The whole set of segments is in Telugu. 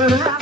Yeah.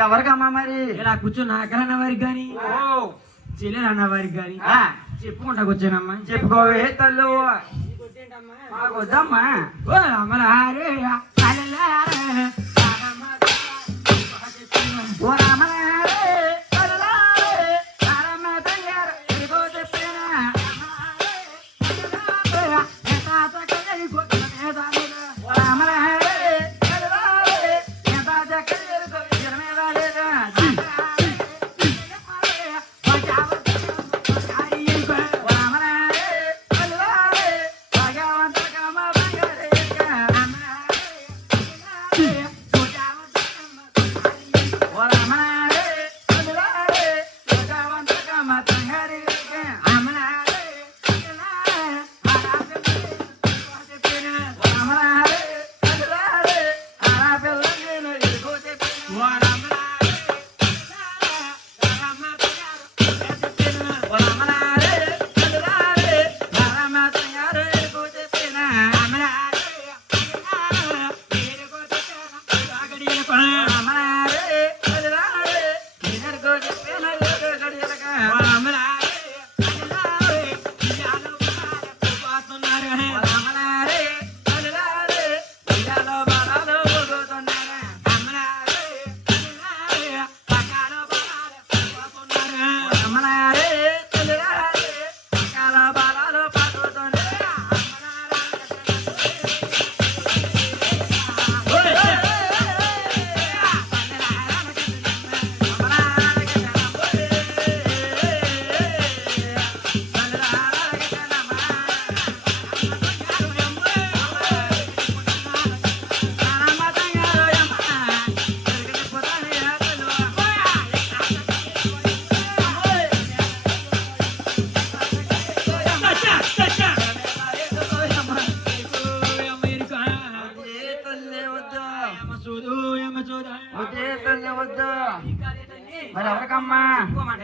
ఎవరికమ్మా మరి? ఇలా కూర్చున్న అగ్రహణ వారికి గాని చెల్లెలు అన్న వారికి గాని చెప్పుకుంటాకు వచ్చానమ్మా చెప్పుకోవే తల్లు. వద్దమ్మా.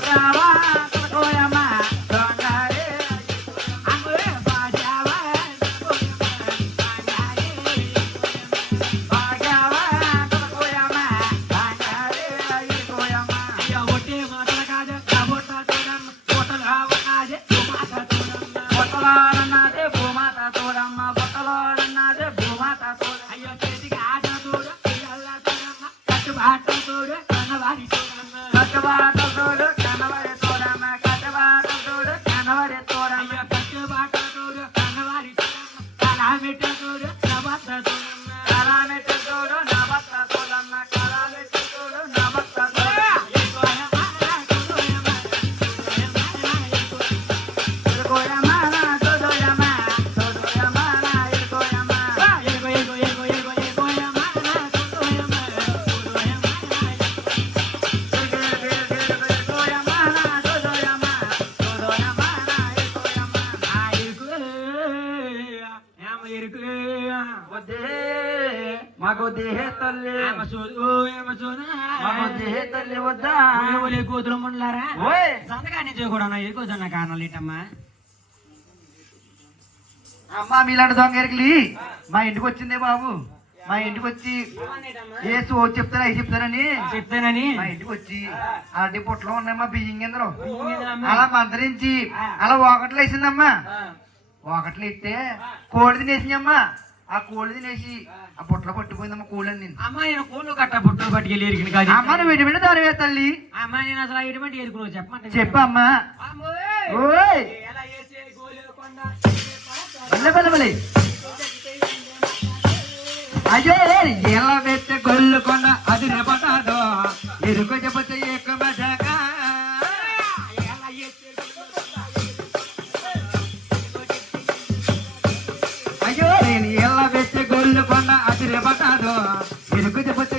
Bye. మాకు దేహే తల్లి. మాకు దేహే తల్లి వద్దా? ఓలే కూతురు ముండ్లారా సంతకాన్ని చేయకూడదు ఏ కూతురు నాకు ఆనాలిటమ్మా అమ్మా మీలాంటి దొంగ ఎరికలి. మా ఇంటికి వచ్చిందే బాబు. మా ఇంటికి వచ్చి ఏసు చెప్తారా చెప్తారని? చెప్తానని? మా ఇంటికి వచ్చి అరటి పొట్టలో ఉన్నాయి మా బియ్యం కిందలో అలా మంత్రించి అలా ఒకట్లు వేసిందమ్మా. ఒకట్లు ఇస్తే కోడి తినేసిందమ్మా. ఆ కోడి తినేసి ఆ పుట్టలో పట్టుకుందమ్మా కోళ్ళని అమ్మా నేను కోళ్ళు కట్ట పుట్టలు పట్టుకెళ్ళి ఎరిగిన కాదు అమ్మ నువ్వు ఎటువంటి దాని తల్లి? అమ్మా నేను అసలు ఎటువంటి ఎరుకున్నావు చెప్పమంటే చెప్పమ్మా అమ్మోయ్! ఓయ్! బల్లె అయ్యో గుళ్ళు కొండ అదిరే బతాదు ఇరుకు చెబుతే